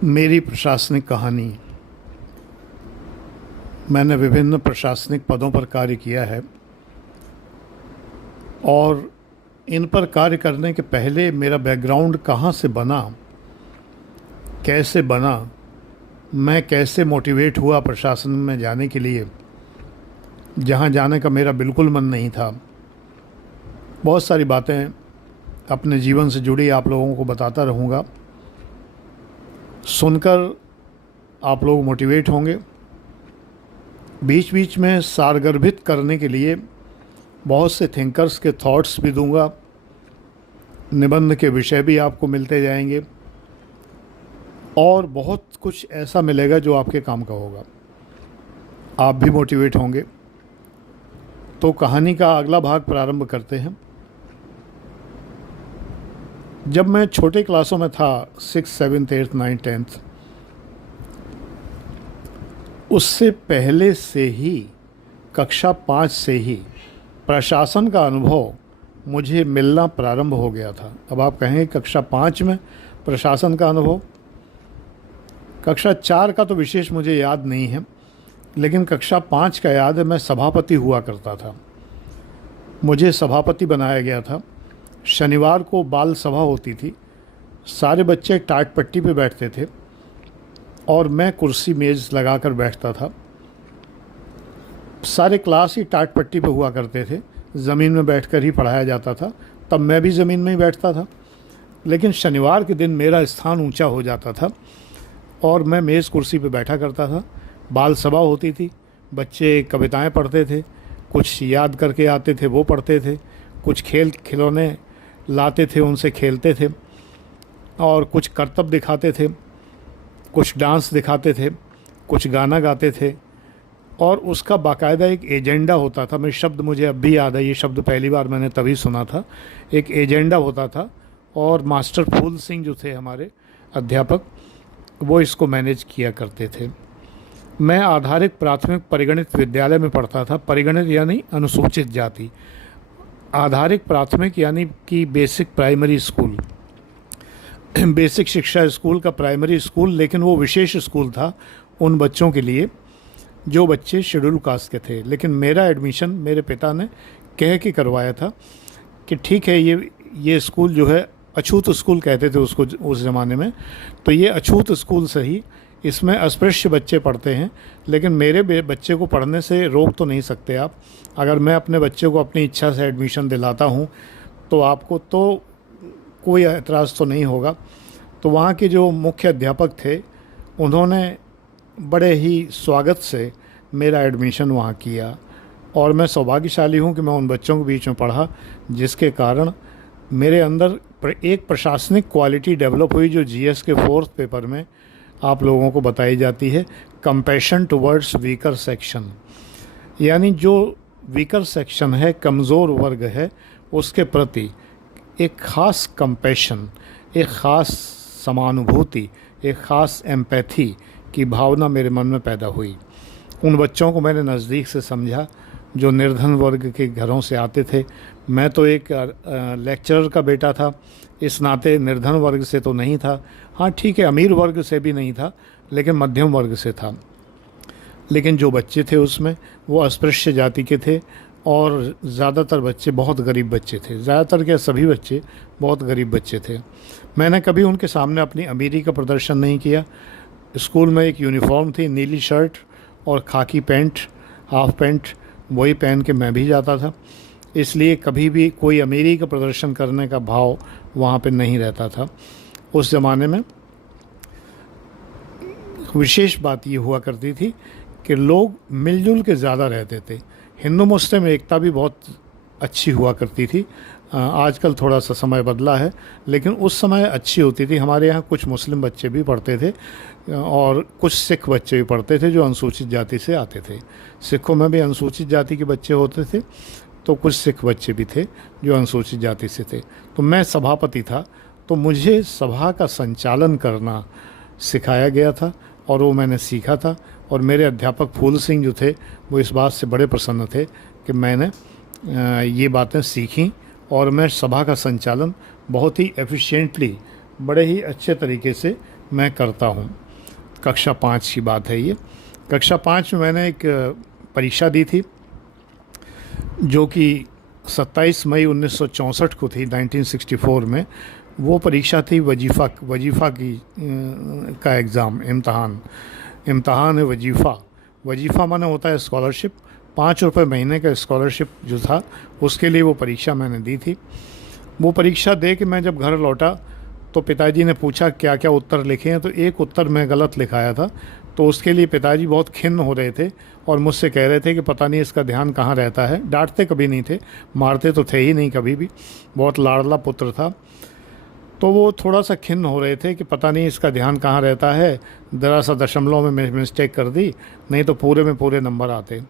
मेरी प्रशासनिक कहानी। मैंने विभिन्न प्रशासनिक पदों पर कार्य किया है और इन पर कार्य करने के पहले मेरा बैकग्राउंड कहाँ से बना, कैसे बना, मैं कैसे मोटिवेट हुआ प्रशासन में जाने के लिए, जहाँ जाने का मेरा बिल्कुल मन नहीं था। बहुत सारी बातें अपने जीवन से जुड़ी आप लोगों को बताता रहूँगा। सुनकर आप लोग मोटिवेट होंगे। बीच बीच में सारगर्भित करने के लिए बहुत से थिंकर्स के थॉट्स भी दूंगा। निबंध के विषय भी आपको मिलते जाएंगे और बहुत कुछ ऐसा मिलेगा जो आपके काम का होगा। आप भी मोटिवेट होंगे। तो कहानी का अगला भाग प्रारंभ करते हैं। जब मैं छोटे क्लासों में था, 6, 7, 8, 9, 10th, उससे पहले से ही कक्षा 5 से ही प्रशासन का अनुभव मुझे मिलना प्रारंभ हो गया था। अब आप कहेंगे कक्षा 5 में प्रशासन का अनुभव। कक्षा 4 का तो विशेष मुझे याद नहीं है, लेकिन कक्षा 5 का याद है। मैं सभापति हुआ करता था। मुझे सभापति बनाया गया था। शनिवार को बाल सभा होती थी। सारे बच्चे टाट पट्टी पे बैठते थे और मैं कुर्सी मेज़ लगाकर बैठता था। सारे क्लास ही टाट पट्टी पे हुआ करते थे। ज़मीन में बैठकर ही पढ़ाया जाता था। तब मैं भी ज़मीन में ही बैठता था, लेकिन शनिवार के दिन मेरा स्थान ऊंचा हो जाता था और मैं मेज़ कुर्सी पे बैठा करता था। बाल सभा होती थी। बच्चे कविताएं पढ़ते थे, कुछ याद करके आते थे वो पढ़ते थे, कुछ खिलौने लाते थे उनसे खेलते थे और कुछ करतब दिखाते थे, कुछ डांस दिखाते थे, कुछ गाना गाते थे और उसका बाकायदा एक एजेंडा होता था। मैं शब्द मुझे अब भी याद है, ये शब्द पहली बार मैंने तभी सुना था। एक एजेंडा होता था और मास्टर फूल सिंह जो थे हमारे अध्यापक, वो इसको मैनेज किया करते थे। मैं आधारिक प्राथमिक परिगणित विद्यालय में पढ़ता था। परिगणित यानी अनुसूचित जाति, आधारिक प्राथमिक यानी कि बेसिक प्राइमरी स्कूल, बेसिक शिक्षा स्कूल का प्राइमरी स्कूल। लेकिन वो विशेष स्कूल था उन बच्चों के लिए जो बच्चे शेड्यूल कास्ट के थे। लेकिन मेरा एडमिशन मेरे पिता ने कह के करवाया था कि ठीक है, ये स्कूल जो है, अछूत स्कूल कहते थे उसको उस ज़माने में, तो ये अछूत स्कूल सही, इसमें अस्पृश्य बच्चे पढ़ते हैं। लेकिन मेरे बच्चे को पढ़ने से रोक तो नहीं सकते आप। अगर मैं अपने बच्चे को अपनी इच्छा से एडमिशन दिलाता हूँ तो आपको तो कोई एतराज़ तो नहीं होगा। तो वहाँ के जो मुख्य अध्यापक थे उन्होंने बड़े ही स्वागत से मेरा एडमिशन वहाँ किया और मैं सौभाग्यशाली हूँ कि मैं उन बच्चों के बीच में पढ़ा, जिसके कारण मेरे अंदर एक प्रशासनिक क्वालिटी डेवलप हुई जो जीएस के 4th पेपर में आप लोगों को बताई जाती है। कंपैशन टुवर्ड्स वीकर सेक्शन, यानी जो वीकर सेक्शन है, कमज़ोर वर्ग है, उसके प्रति एक ख़ास कंपैशन, एक ख़ास समानुभूति, एक ख़ास एम्पैथी की भावना मेरे मन में पैदा हुई। उन बच्चों को मैंने नज़दीक से समझा जो निर्धन वर्ग के घरों से आते थे। मैं तो एक लेक्चरर का बेटा था, इस नाते निर्धन वर्ग से तो नहीं था। हाँ ठीक है, अमीर वर्ग से भी नहीं था, लेकिन मध्यम वर्ग से था। लेकिन जो बच्चे थे उसमें वो अस्पृश्य जाति के थे और ज़्यादातर बच्चे बहुत गरीब बच्चे थे। ज़्यादातर क्या, सभी बच्चे बहुत गरीब बच्चे थे। मैंने कभी उनके सामने अपनी अमीरी का प्रदर्शन नहीं किया। स्कूल में एक यूनिफॉर्म थी, नीली शर्ट और खाकी पैंट, हाफ पैंट, वही पहन के मैं भी जाता था। इसलिए कभी भी कोई अमीरी का प्रदर्शन करने का भाव वहाँ पे नहीं रहता था। उस ज़माने में विशेष बात ये हुआ करती थी कि लोग मिलजुल के ज़्यादा रहते थे। हिंदू मुस्लिम एकता भी बहुत अच्छी हुआ करती थी। आजकल थोड़ा सा समय बदला है, लेकिन उस समय अच्छी होती थी। हमारे यहाँ कुछ मुस्लिम बच्चे भी पढ़ते थे और कुछ सिख बच्चे भी पढ़ते थे जो अनुसूचित जाति से आते थे। सिखों में भी अनुसूचित जाति के बच्चे होते थे, तो कुछ सिख बच्चे भी थे जो अनुसूचित जाति से थे। तो मैं सभापति था, तो मुझे सभा का संचालन करना सिखाया गया था और वो मैंने सीखा था। और मेरे अध्यापक फूल सिंह जो थे वो इस बात से बड़े प्रसन्न थे कि मैंने ये बातें सीखी और मैं सभा का संचालन बहुत ही एफिशिएंटली, बड़े ही अच्छे तरीके से मैं करता हूँ। कक्षा 5 की बात है ये। कक्षा 5 में मैंने एक परीक्षा दी थी जो कि 27 मई 1964 को थी, 1964 में। वो परीक्षा थी वजीफ़ा की का एग्ज़ाम, इम्तहान है वजीफ़ा माने होता है स्कॉलरशिप। 5 रुपये महीने का स्कॉलरशिप जो था, उसके लिए वो परीक्षा मैंने दी थी। वो परीक्षा दे के मैं जब घर लौटा तो पिताजी ने पूछा क्या क्या उत्तर लिखे हैं, तो एक उत्तर मैं गलत लिखाया था। तो उसके लिए पिताजी बहुत खिन्न हो रहे थे और मुझसे कह रहे थे कि पता नहीं इसका ध्यान कहाँ रहता है। डांटते कभी नहीं थे, मारते तो थे ही नहीं कभी भी, बहुत लाडला पुत्र था। तो वो थोड़ा सा खिन्न हो रहे थे कि पता नहीं इसका ध्यान कहाँ रहता है, ज़रा सा दशमलव में मिस्टेक कर दी, नहीं तो पूरे में पूरे नंबर आते।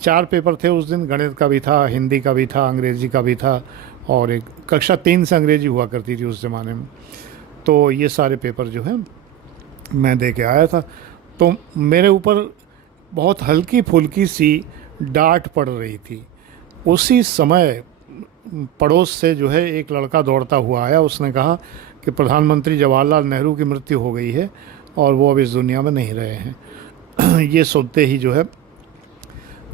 4 पेपर थे उस दिन, गणित का भी था, हिंदी का भी था, अंग्रेज़ी का भी था, और एक कक्षा 3 से अंग्रेज़ी हुआ करती थी उस ज़माने में। तो ये सारे पेपर जो है मैं दे के आया था। तो मेरे ऊपर बहुत हल्की फुल्की सी डांट पड़ रही थी। उसी समय पड़ोस से जो है एक लड़का दौड़ता हुआ आया। उसने कहा कि प्रधानमंत्री जवाहरलाल नेहरू की मृत्यु हो गई है और वो अब इस दुनिया में नहीं रहे हैं। ये सुनते ही जो है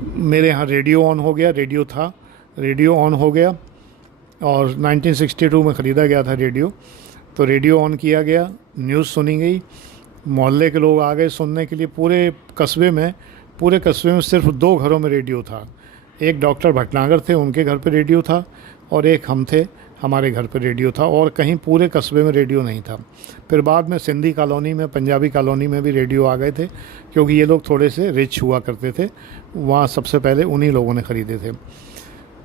मेरे यहाँ रेडियो ऑन हो गया। रेडियो ऑन हो गया और 1962 में ख़रीदा गया था रेडियो। तो रेडियो ऑन किया गया, न्यूज़ सुनी गई, मोहल्ले के लोग आ गए सुनने के लिए। पूरे कस्बे में सिर्फ 2 घरों में रेडियो था। एक डॉक्टर भटनागर थे, उनके घर पे रेडियो था, और एक हम थे, हमारे घर पे रेडियो था, और कहीं पूरे कस्बे में रेडियो नहीं था। फिर बाद में सिंधी कॉलोनी में, पंजाबी कॉलोनी में भी रेडियो आ गए थे, क्योंकि ये लोग थोड़े से रिच हुआ करते थे। वहाँ सबसे पहले उन्हीं लोगों ने ख़रीदे थे।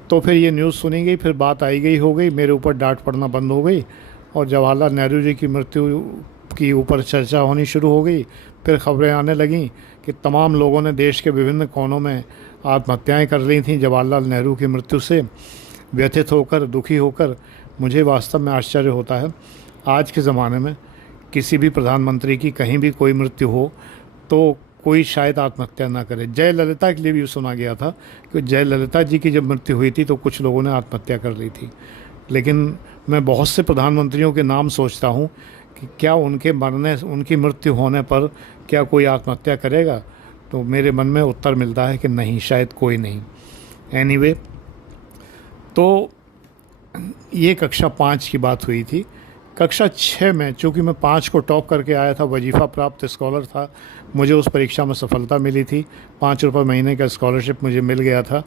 तो फिर ये न्यूज़ सुनी गई, फिर बात हो गई, मेरे ऊपर डांट पड़ना बंद हो गई, और जवाहरलाल नेहरू जी की मृत्यु की ऊपर चर्चा होनी शुरू हो गई। फिर खबरें आने लगीं कि तमाम लोगों ने देश के विभिन्न कोनों में आत्महत्याएं कर ली थी जवाहरलाल नेहरू की मृत्यु से व्यथित होकर, दुखी होकर। मुझे वास्तव में आश्चर्य होता है, आज के ज़माने में किसी भी प्रधानमंत्री की कहीं भी कोई मृत्यु हो तो कोई शायद आत्महत्या ना करे। जयललिता के लिए भी सुना गया था कि जयललिता जी की जब मृत्यु हुई थी तो कुछ लोगों ने आत्महत्या कर ली थी। लेकिन मैं बहुत से प्रधानमंत्रियों के नाम सोचता हूँ कि क्या उनकी मृत्यु होने पर क्या कोई आत्महत्या करेगा, तो मेरे मन में उत्तर मिलता है कि नहीं, शायद कोई नहीं। एनीवे, तो ये कक्षा 5 की बात हुई थी। कक्षा 6 में चूँकि मैं 5 को टॉप करके आया था, वजीफ़ा प्राप्त स्कॉलर था, मुझे उस परीक्षा में सफलता मिली थी, 5 रुपये महीने का स्कॉलरशिप मुझे मिल गया था।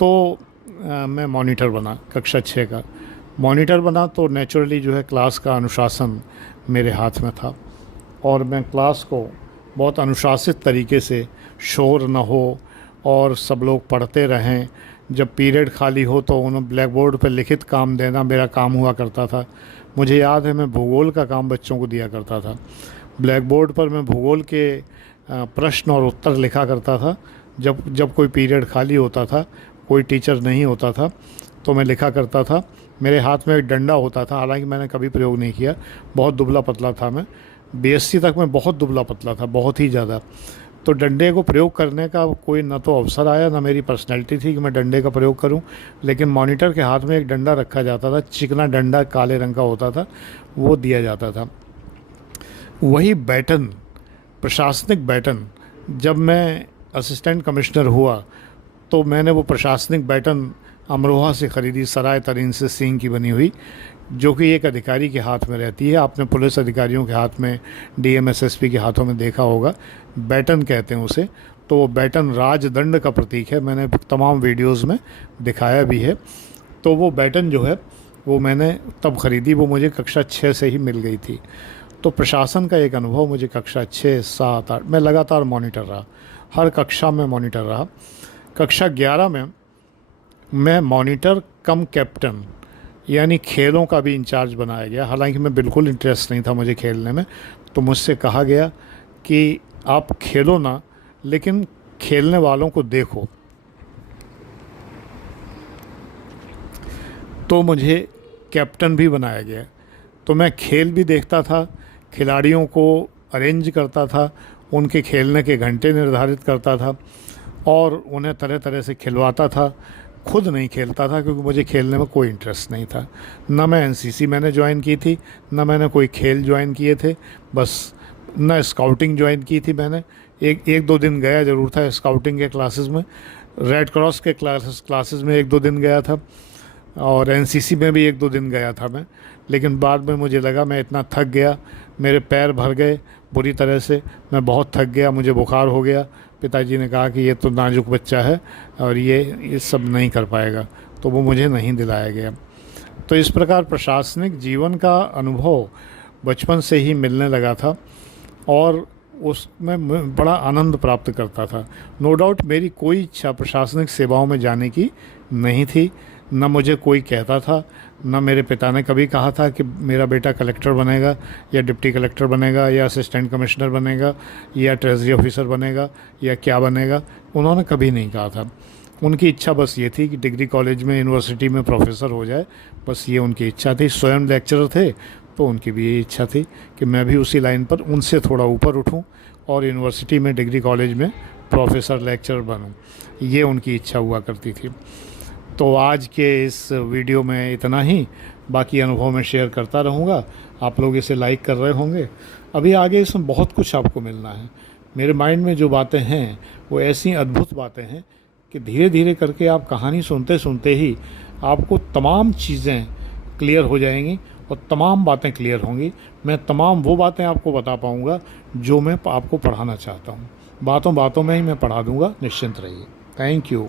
तो मैं मॉनिटर बना, कक्षा 6 का मॉनिटर बना। तो नेचुरली जो है क्लास का अनुशासन मेरे हाथ में था, और मैं क्लास को बहुत अनुशासित तरीके से, शोर न हो और सब लोग पढ़ते रहें, जब पीरियड खाली हो तो उन्हें ब्लैक बोर्ड पर लिखित काम देना मेरा काम हुआ करता था। मुझे याद है मैं भूगोल का काम बच्चों को दिया करता था। ब्लैक बोर्ड पर मैं भूगोल के प्रश्न और उत्तर लिखा करता था। जब कोई पीरियड खाली होता था, कोई टीचर नहीं होता था, तो मैं लिखा करता था। मेरे हाथ में एक डंडा होता था, हालांकि मैंने कभी प्रयोग नहीं किया, बहुत दुबला पतला था मैं। बीएससी तक मैं बहुत दुबला पतला था, बहुत ही ज़्यादा। तो डंडे को प्रयोग करने का कोई न तो अवसर आया, ना मेरी पर्सनैलिटी थी कि मैं डंडे का प्रयोग करूं। लेकिन मॉनिटर के हाथ में एक डंडा रखा जाता था, चिकना डंडा काले रंग का होता था, वो दिया जाता था। वही बैटन, प्रशासनिक बैटन, जब मैं असिस्टेंट कमिश्नर हुआ तो मैंने वो प्रशासनिक बैटन अमरोहा से ख़रीदी, सराय तरीन से सींग की बनी हुई, जो कि एक अधिकारी के हाथ में रहती है। आपने पुलिस अधिकारियों के हाथ में, डीएम एसएसपी के हाथों में देखा होगा, बैटन कहते हैं उसे। तो वो बैटन राजदंड का प्रतीक है, मैंने तमाम वीडियोस में दिखाया भी है। तो वो बैटन जो है वो मैंने तब ख़रीदी, वो मुझे कक्षा 6 से ही मिल गई थी। तो प्रशासन का एक अनुभव मुझे कक्षा 6, 7, 8 में लगातार मॉनिटर रहा, हर कक्षा में मॉनिटर रहा। कक्षा 11 में मैं मॉनिटर कम कैप्टन, यानी खेलों का भी इंचार्ज बनाया गया। हालांकि मैं बिल्कुल इंटरेस्ट नहीं था मुझे खेलने में, तो मुझसे कहा गया कि आप खेलो ना, लेकिन खेलने वालों को देखो। तो मुझे कैप्टन भी बनाया गया। तो मैं खेल भी देखता था, खिलाड़ियों को अरेंज करता था, उनके खेलने के घंटे निर्धारित करता था और उन्हें तरह तरह से खिलवाता था। खुद नहीं खेलता था क्योंकि मुझे खेलने में कोई इंटरेस्ट नहीं था। ना मैं एनसीसी मैंने ज्वाइन की थी, ना मैंने कोई खेल ज्वाइन किए थे, बस ना स्काउटिंग ज्वाइन की थी मैंने। एक दो दिन गया ज़रूर था स्काउटिंग के क्लासेस में, रेड क्रॉस के क्लासेस में एक दो दिन गया था, और एनसीसी में भी एक दो दिन गया था मैं। लेकिन बाद में मुझे लगा मैं इतना थक गया, मेरे पैर भर गए बुरी तरह से, मैं बहुत थक गया, मुझे बुखार हो गया। पिताजी ने कहा कि ये तो नाजुक बच्चा है और ये सब नहीं कर पाएगा, तो वो मुझे नहीं दिलाया गया। तो इस प्रकार प्रशासनिक जीवन का अनुभव बचपन से ही मिलने लगा था और उसमें मैं बड़ा आनंद प्राप्त करता था। नो डाउट मेरी कोई इच्छा प्रशासनिक सेवाओं में जाने की नहीं थी, न मुझे कोई कहता था, न मेरे पिता ने कभी कहा था कि मेरा बेटा कलेक्टर बनेगा या डिप्टी कलेक्टर बनेगा या असिस्टेंट कमिश्नर बनेगा या ट्रेजरी ऑफिसर बनेगा या क्या बनेगा, उन्होंने कभी नहीं कहा था। उनकी इच्छा बस ये थी कि डिग्री कॉलेज में यूनिवर्सिटी में प्रोफेसर हो जाए, बस ये उनकी इच्छा थी। स्वयं लेक्चरर थे तो उनकी भी यही इच्छा थी कि मैं भी उसी लाइन पर उनसे थोड़ा ऊपर उठूं और यूनिवर्सिटी में डिग्री कॉलेज में प्रोफेसर लेक्चरर बनूं, ये उनकी इच्छा हुआ करती थी। तो आज के इस वीडियो में इतना ही, बाकी अनुभव मैं शेयर करता रहूँगा, आप लोग इसे लाइक कर रहे होंगे। अभी आगे इसमें बहुत कुछ आपको मिलना है। मेरे माइंड में जो बातें हैं वो ऐसी अद्भुत बातें हैं कि धीरे धीरे करके आप कहानी सुनते सुनते ही आपको तमाम चीज़ें क्लियर हो जाएंगी और तमाम बातें क्लियर होंगी। मैं तमाम वो बातें आपको बता पाऊँगा जो मैं आपको पढ़ाना चाहता हूँ। बातों बातों में ही मैं पढ़ा दूँगा, निश्चिंत रहिए। Thank you.